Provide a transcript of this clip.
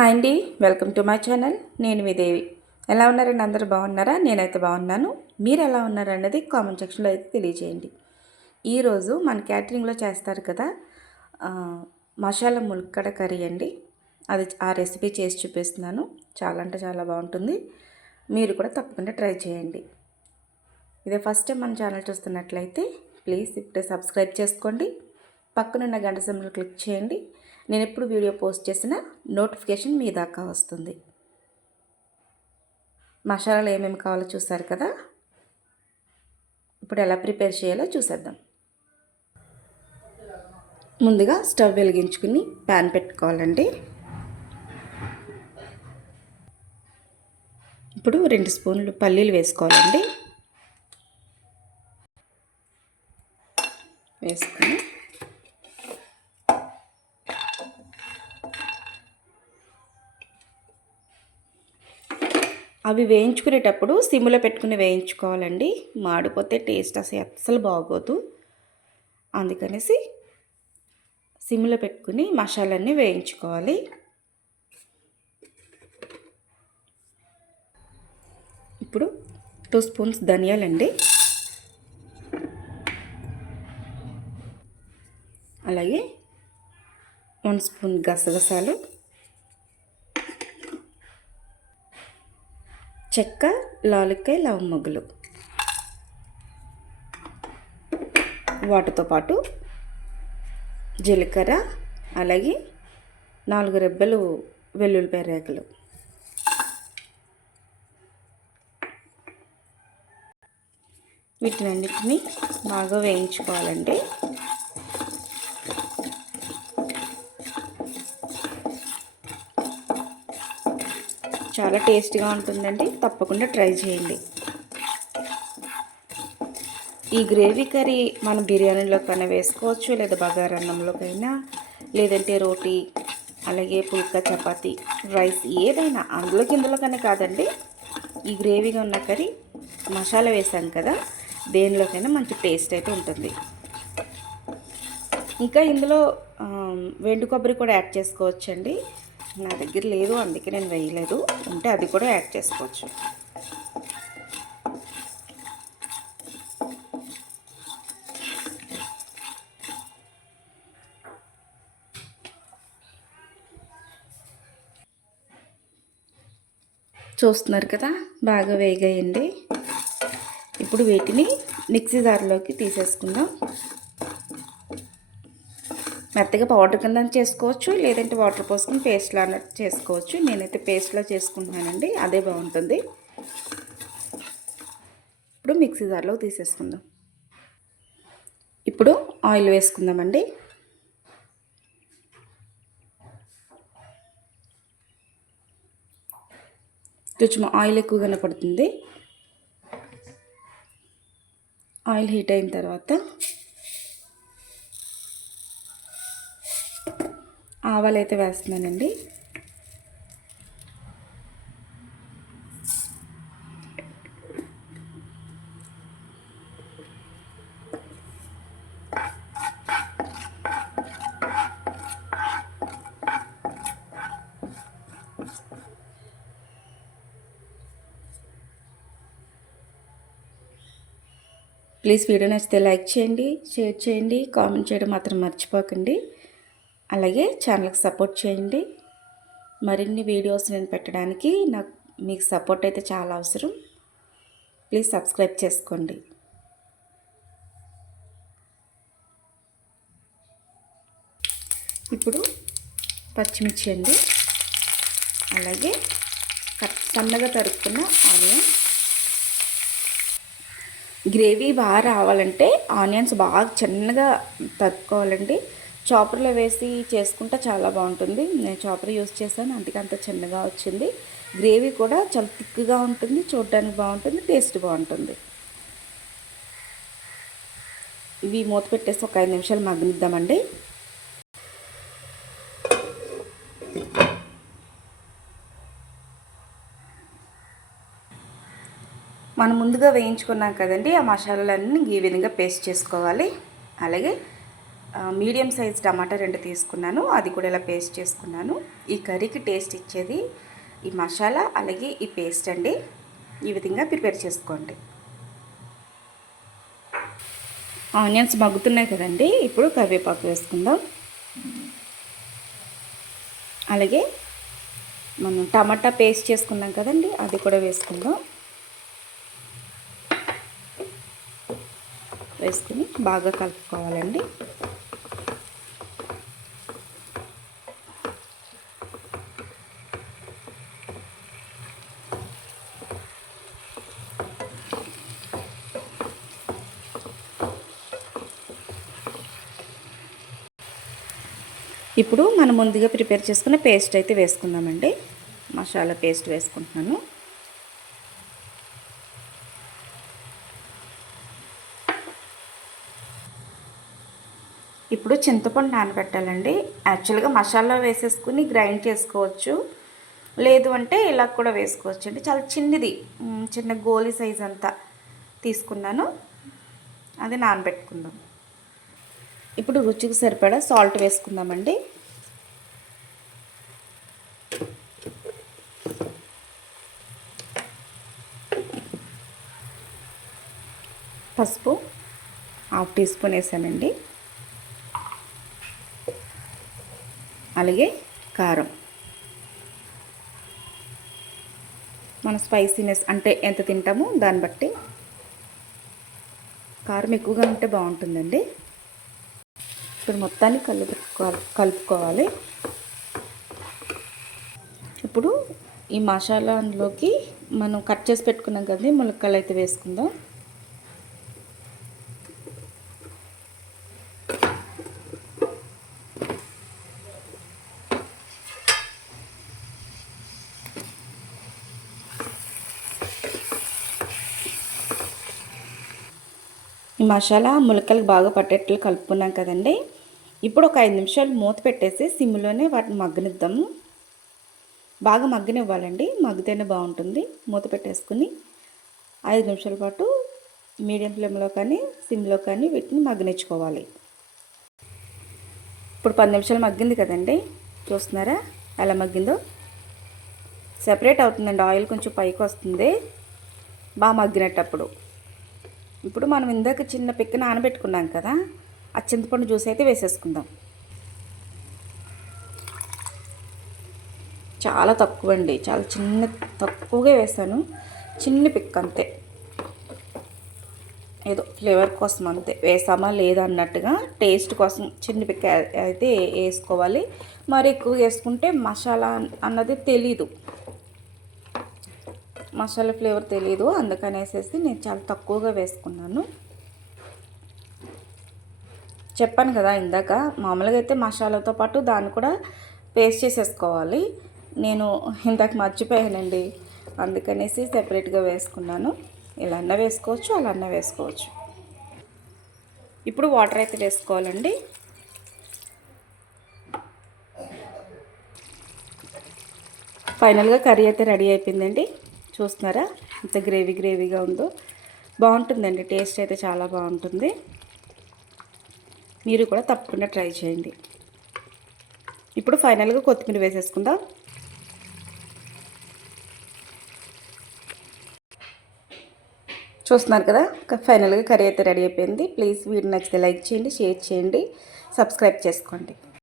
Hi అండి welcome to my channel. నేను మీ దేవి. ఎలా ఉన్నారండి? అందరూ బాగున్నారా? నేనైతే బాగున్నాను. మీరు ఎలా ఉన్నారు అన్నది కామెంట్ సెక్షన్లో అయితే తెలియజేయండి. ఈరోజు మన క్యాటరింగ్లో చేస్తారు కదా మసాలా ములక్కడ కర్రీ అండి. అది ఆ రెసిపీ చేసి చూపిస్తున్నాను. చాలా అంటే చాలా బాగుంటుంది. మీరు కూడా తప్పకుండా ట్రై చేయండి. ఇదే ఫస్ట్ టైం మన ఛానల్ చూస్తున్నట్లయితే ప్లీజ్ ఇప్పుడే సబ్స్క్రైబ్ చేసుకోండి. పక్కనున్న గంట సింబల్ క్లిక్ చేయండి. నేను ఎప్పుడు వీడియో పోస్ట్ చేసిన నోటిఫికేషన్ మీ దాకా వస్తుంది. మసాలాలు ఏమేమి కావాలో చూసారు కదా? ఇప్పుడు ఎలా ప్రిపేర్ చేయాలో చూసేద్దాం. ముందుగా స్టవ్ వెలిగించుకుని ప్యాన్ పెట్టుకోవాలండి. ఇప్పుడు రెండు స్పూన్లు పల్లీలు వేసుకోవాలండి. వేసుకుని అవి వేయించుకునేటప్పుడు సిమ్లో పెట్టుకుని వేయించుకోవాలండి. మాడిపోతే టేస్ట్ అసలు అస్సలు బాగోదు. అందుకనేసి సిమ్లో పెట్టుకుని మసాలన్నీ వేయించుకోవాలి. ఇప్పుడు టూ స్పూన్స్ ధనియాలండి అలాగే వన్ స్పూన్ గసగసాలు. చెక్క లాలిక్కాయ లవమొగ్గులు వాటితో పాటు జీలకర్ర అలాగే నాలుగు రెబ్బలు వెల్లుల్లిపాయ రేకలు వీటినన్నిటిని బాగా వేయించుకోవాలండి. చాలా టేస్టీగా ఉంటుందండి. తప్పకుండా ట్రై చేయండి. ఈ గ్రేవీ కర్రీ మనం బిర్యానీలోకైనా వేసుకోవచ్చు లేదా బగారన్నంలోకైనా లేదంటే రోటీ అలాగే పుల్కా చపాతీ రైస్ ఏదైనా అందులోకి ఇందులోకైనా కాదండి. ఈ గ్రేవీగా ఉన్న కర్రీ మసాలా వేసాం కదా దేనిలోకైనా మంచి టేస్ట్ అయితే ఉంటుంది. ఇంకా ఇందులో వెండు కొబ్బరి కూడా యాడ్ చేసుకోవచ్చండి. నా దగ్గర లేదు అందుకే నేను వేయలేదు. ఉంటే అది కూడా యాడ్ చేసుకోవచ్చు. చూస్తున్నారు కదా బాగా వేగాయండి. ఇప్పుడు వీటిని మిక్సీ జార్లోకి తీసేసుకుందాం. మెత్తగా పౌడర్ కింద చేసుకోవచ్చు లేదంటే వాటర్ పోసుకుని పేస్ట్లా అన్నట్టు చేసుకోవచ్చు. నేనైతే పేస్ట్లా చేసుకుంటున్నానండి అదే బాగుంటుంది. ఇప్పుడు మిక్సీ జార్లో తీసేసుకుందాం. ఇప్పుడు ఆయిల్ వేసుకుందామండి. కొంచెం ఆయిల్ ఎక్కువగానే పడుతుంది ఆయిల్ హీట్ అయిన తర్వాత ఆవాలు అయితే వేస్తున్నానండి. ప్లీజ్ వీడియో నచ్చితే లైక్ చేయండి షేర్ చేయండి కామెంట్ చేయడం మాత్రం మర్చిపోకండి. అలాగే ఛానల్కి సపోర్ట్ చేయండి. మరిన్ని వీడియోస్ నేను పెట్టడానికి నాకు మీకు సపోర్ట్ అయితే చాలా అవసరం. ప్లీజ్ సబ్స్క్రైబ్ చేసుకోండి. ఇప్పుడు పచ్చిమిర్చి అండి. అలాగే కట్ సన్నగా తరుక్కున్న ఆనియన్. గ్రేవీ బాగా రావాలంటే ఆనియన్స్ బాగా చిన్నగా తరుక్కోవాలండి. చాపర్లో వేసి చేసుకుంటే చాలా బాగుంటుంది. నేను చాపర్ యూస్ చేశాను. అందుకే అంత చిన్నగా వచ్చింది. గ్రేవీ కూడా చాలా థిక్గా ఉంటుంది. చూడడానికి బాగుంటుంది. టేస్ట్ బాగుంటుంది. ఇవి మూత పెట్టేసి ఒక ఐదు నిమిషాలు మగ్గనిద్దామండి. మనం ముందుగా వేయించుకున్నాం కదండి ఆ మసాలాలన్నీ ఈ విధంగా పేస్ట్ చేసుకోవాలి. అలాగే మీడియం సైజ్ టమాటా రెండు తీసుకున్నాను. అది కూడా ఇలా పేస్ట్ చేసుకున్నాను. ఈ కర్రీకి టేస్ట్ ఇచ్చేది ఈ మసాలా అలాగే ఈ పేస్ట్ అండి. ఈ విధంగా ప్రిపేర్ చేసుకోండి. ఆనియన్స్ మగ్గుతున్నాయి కదండి. ఇప్పుడు కరివేపాకు వేసుకుందాం. అలాగే మనం టమాటా పేస్ట్ చేసుకున్నాం కదండి అది కూడా వేసుకుందాం. వేసుకుని బాగా కలుపుకోవాలండి. ఇప్పుడు మనం ముందుగా ప్రిపేర్ చేసుకున్న పేస్ట్ అయితే వేసుకుందామండి. మసాలా పేస్ట్ వేసుకుంటున్నాను. ఇప్పుడు చింతపండు నానబెట్టాలండి. యాక్చువల్గా మసాలా వేసేసుకుని గ్రైండ్ చేసుకోవచ్చు. లేదు అంటే ఇలా కూడా వేసుకోవచ్చు అండి చాలా చిన్నది చిన్న గోలీ సైజ్ అంతా తీసుకున్నాను. అది నానబెట్టుకుందాం. ఇప్పుడు రుచికి సరిపడా సాల్ట్ వేసుకుందామండి. పసుపు హాఫ్ టీ స్పూన్ వేసానండి అలాగే కారం. మన స్పైసీనెస్ అంటే ఎంత తింటామో దాన్ని బట్టి కారం ఎక్కువగా ఉంటే బాగుంటుందండి. ఇప్పుడు మొత్తాన్ని కలుపు కలుపుకోవాలి. ఇప్పుడు ఈ మసాలాలోకి మనం కట్ చేసి పెట్టుకున్నాం కదండి ములక్కలు అయితే వేసుకుందాం. ఈ మసాలా ములక్కలకు బాగా పట్టేట్లు కలుపుకున్నాం కదండి. ఇప్పుడు ఒక ఐదు నిమిషాలు మూత పెట్టేసి సిమ్లోనే వాటిని మగ్గనిద్దాము. బాగా మగ్గనివ్వాలండి. మగ్గితేనే బాగుంటుంది. మూత పెట్టేసుకుని ఐదు నిమిషాల పాటు మీడియం ఫ్లేమ్లో కానీ సిమ్లో కానీ వీటిని మగ్గనిచ్చుకోవాలి. ఇప్పుడు పది నిమిషాలు మగ్గింది కదండి. చూస్తున్నారా? ఎలా మగ్గిందో? సెపరేట్ అవుతుందండి. ఆయిల్ కొంచెం పైకి వస్తుంది. బాగా మగ్గినట్టప్పుడు. ఇప్పుడు మనం ఇందాక చిన్న పిక్క నానబెట్టుకున్నాం కదా. ఆ చింతపండు జ్యూస్ అయితే వేసేసుకుందాం. చాలా తక్కువ అండి చాలా చిన్న తక్కువగా వేసాను. చిన్న పిక్ అంతే. ఏదో ఫ్లేవర్ కోసం అంతే. వేసామా లేదా అన్నట్టుగా టేస్ట్ కోసం చిన్న పిక్ అయితే వేసుకోవాలి. మరి ఎక్కువ వేసుకుంటే మసాలా అన్నది తెలీదు. మసాలా ఫ్లేవర్ తెలియదు అందుకనేసేసి నేను చాలా తక్కువగా వేసుకున్నాను. చెప్పాను కదా ఇందాక మామూలుగా అయితే మసాలాతో పాటు దాన్ని కూడా పేస్ట్ చేసేసుకోవాలి. నేను ఇందాక మర్చిపోయానండి. అందుకనేసి సెపరేట్గా వేసుకున్నాను. ఇలా అన్న వేసుకోవచ్చు అలా అన్న వేసుకోవచ్చు. ఇప్పుడు వాటర్ అయితే వేసుకోవాలండి. ఫైనల్గా కర్రీ అయితే రెడీ అయిపోయిందండి. చూస్తున్నారా? ఎంత గ్రేవీ గ్రేవీగా ఉందో. బాగుంటుందండి. టేస్ట్ అయితే చాలా బాగుంటుంది. మీరు కూడా తప్పకుండా ట్రై చేయండి. ఇప్పుడు ఫైనల్గా కొత్తిమీర వేసేసుకుందాం. చూస్తున్నారు కదా? ఫైనల్గా కర్రీ అయితే రెడీ అయిపోయింది. ప్లీజ్ వీడియో నచ్చితే లైక్ చేయండి షేర్ చేయండి సబ్స్క్రైబ్ చేసుకోండి.